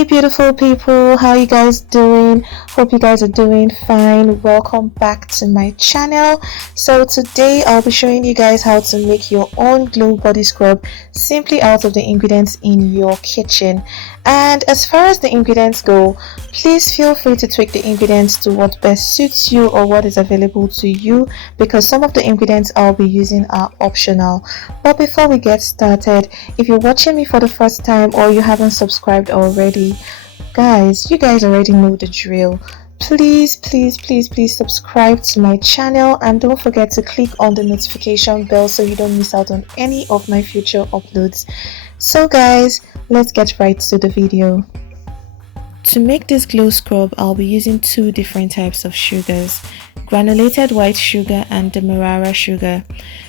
Hey beautiful people, how you guys doing? Hope you guys are doing fine. Welcome back to my channel. So today I'll be showing you guys how to make your own glow body scrub simply out of the ingredients in your kitchen. And as far as the ingredients go, please feel free to tweak the ingredients to what best suits you or what is available to you, because some of the ingredients I'll be using are optional. But before we get started, if you're watching me for the first time or you haven't subscribed already, guys, you guys already know the drill. Please subscribe to my channel and don't forget to click on the notification bell so you don't miss out on any of my future uploads. So guys, let's get right to the video. To make this glow scrub, I'll be using two different types of sugars: granulated white sugar and demerara sugar.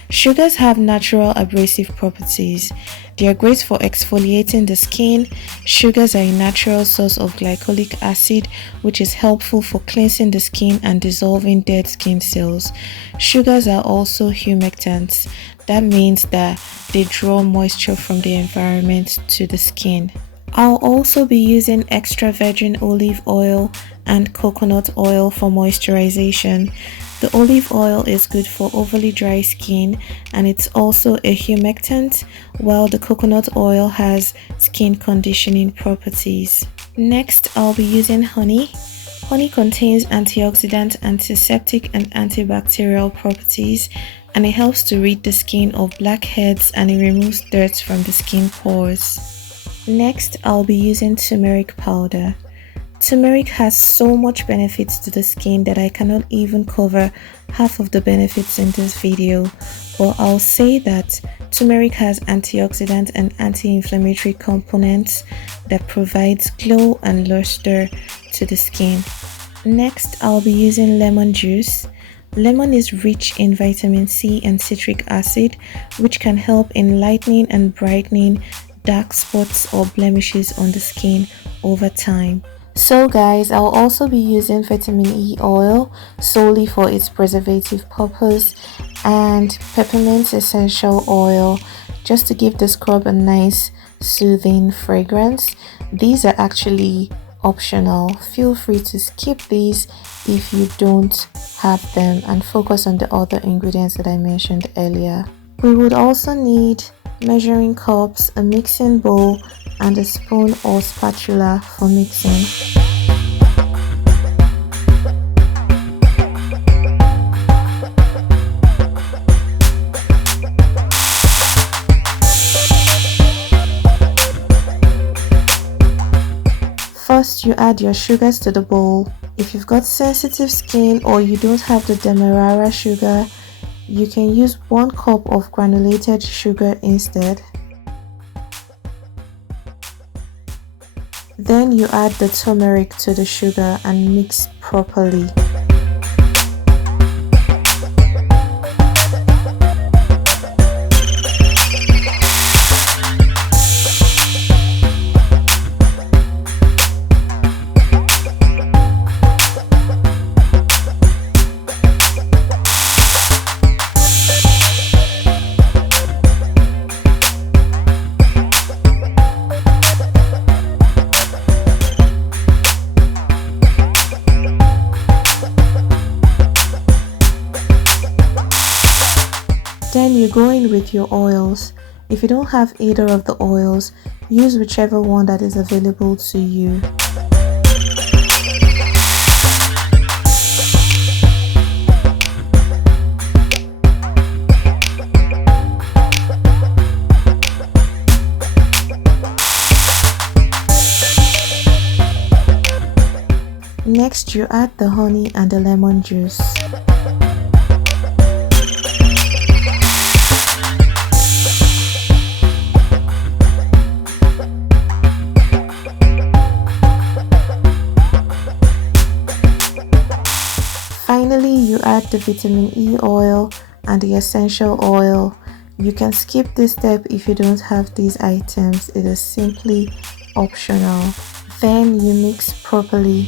Sugars have natural abrasive properties. They are great for exfoliating the skin. Sugars are a natural source of glycolic acid, which is helpful for cleansing the skin and dissolving dead skin cells. Sugars are also humectants. That means that they draw moisture from the environment to the skin. I'll also be using extra virgin olive oil and coconut oil for moisturization. The olive oil is good for overly dry skin and it's also a humectant, while the coconut oil has skin conditioning properties. Next, I'll be using honey. Honey contains antioxidant, antiseptic and antibacterial properties, and it helps to rid the skin of blackheads and it removes dirt from the skin pores. Next, I'll be using turmeric powder. Turmeric has so much benefits to the skin that I cannot even cover half of the benefits in this video, but I'll say that turmeric has antioxidant and anti-inflammatory components that provides glow and luster to the skin. Next, I'll be using lemon juice. Lemon is rich in vitamin C and citric acid, which can help in lightening and brightening dark spots or blemishes on the skin over time. So guys, I'll also be using vitamin E oil solely for its preservative purpose, and peppermint essential oil just to give the scrub a nice soothing fragrance. These are actually optional. Feel free to skip these if you don't have them and focus on the other ingredients that I mentioned earlier. We would also need measuring cups, a mixing bowl, and a spoon or spatula for mixing. First, you add your sugars to the bowl. If you've got sensitive skin or you don't have the demerara sugar, you can use 1 cup of granulated sugar instead. Then you add the turmeric to the sugar and mix properly. Then you go in with your oils. If you don't have either of the oils, use whichever one that is available to you. Next, you add the honey and the lemon juice. Finally, you add the vitamin E oil and the essential oil. You can skip this step if you don't have these items. It is simply optional. Then you mix properly.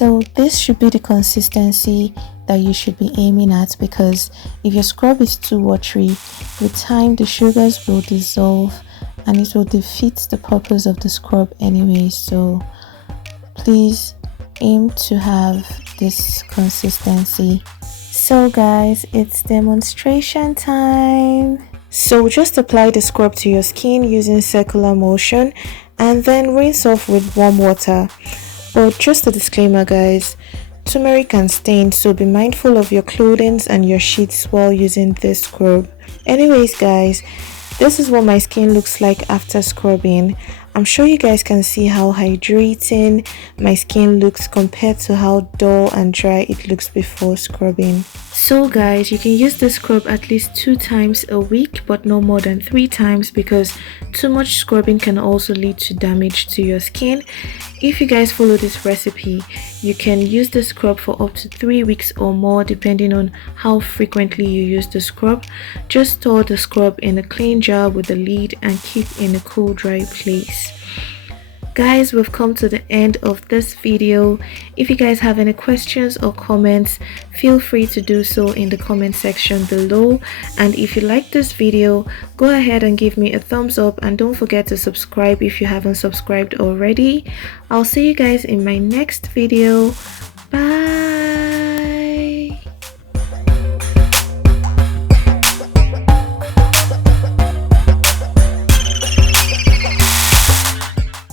So this should be the consistency that you should be aiming at, because if your scrub is too watery, with time the sugars will dissolve and it will defeat the purpose of the scrub anyway. So please aim to have this consistency. So guys, it's demonstration time. So just apply the scrub to your skin using circular motion and then rinse off with warm water. But just a disclaimer guys, turmeric can stain, so be mindful of your clothing and your sheets while using this scrub. Anyways guys, this is what my skin looks like after scrubbing. I'm sure you guys can see how hydrating my skin looks compared to how dull and dry it looks before scrubbing. So guys, you can use this scrub at least 2 times a week, but no more than 3 times, because too much scrubbing can also lead to damage to your skin. If you guys follow this recipe, you can use the scrub for up to 3 weeks or more depending on how frequently you use the scrub. Just store the scrub in a clean jar with a lid and keep in a cool, dry place. Guys, we've come to the end of this video. If you guys have any questions or comments, feel free to do so in the comment section below. And if you like this video, go ahead and give me a thumbs up, and don't forget to subscribe if you haven't subscribed already. I'll see you guys in my next video.